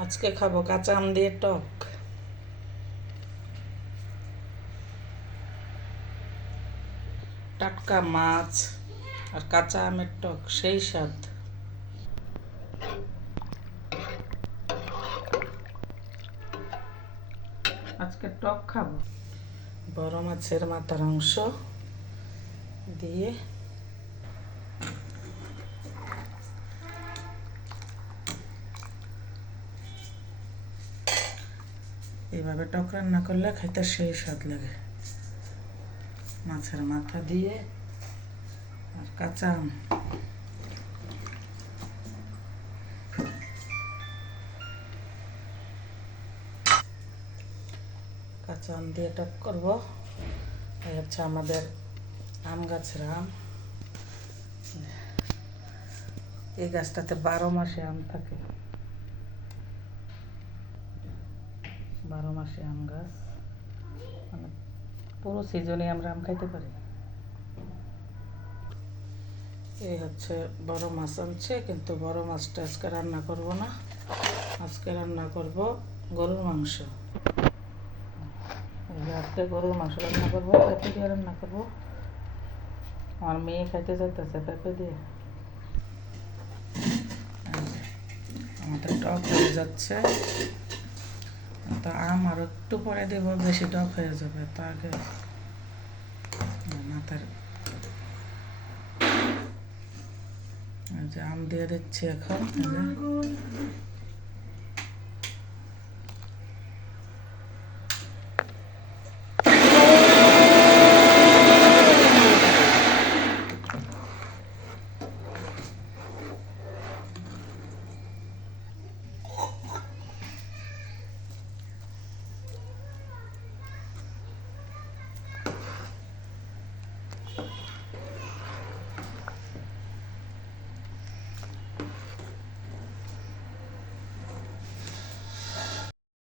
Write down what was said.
আজকে খাবো কাঁচা আম দিয়ে টক। টাটকা মাছ আর কাঁচা আমের টক, সেই স্বাদ। আজকে টক খাবো। বড় মাছের মাথার অংশ দিয়ে এইভাবে টক রান্না করলে খাইতে সেই স্বাদ লাগে। মাছের মাথা দিয়ে আর কাঁচা আম। কাঁচা আম দিয়ে টক করবো। এই হচ্ছে আমাদের আম গাছের আম। এই গাছটাতে 12 মাসে আম থাকে। 12 মাসে আম গাছ, মানে পুরো সিজনে আমরা আম খাইতে পারি। এই হচ্ছে বড় মাছ আনছে, কিন্তু বড় মাছটা আজকে রান্না করব না। আজকে রান্না করব গরুর মাংস। আজকে গরুর মাংস রান্না করবো, পেঁপে দিয়ে রান্না করবো। আমার মেয়ে খাইতে চাইতেছে পেঁপে দিয়ে। আমাদের টক হয়ে যাচ্ছে, তো আম আর একটু পরে দেবো, বেশি টক হয়ে যাবে। তো আগে মাথার যে আম দিয়ে দিচ্ছি এখন।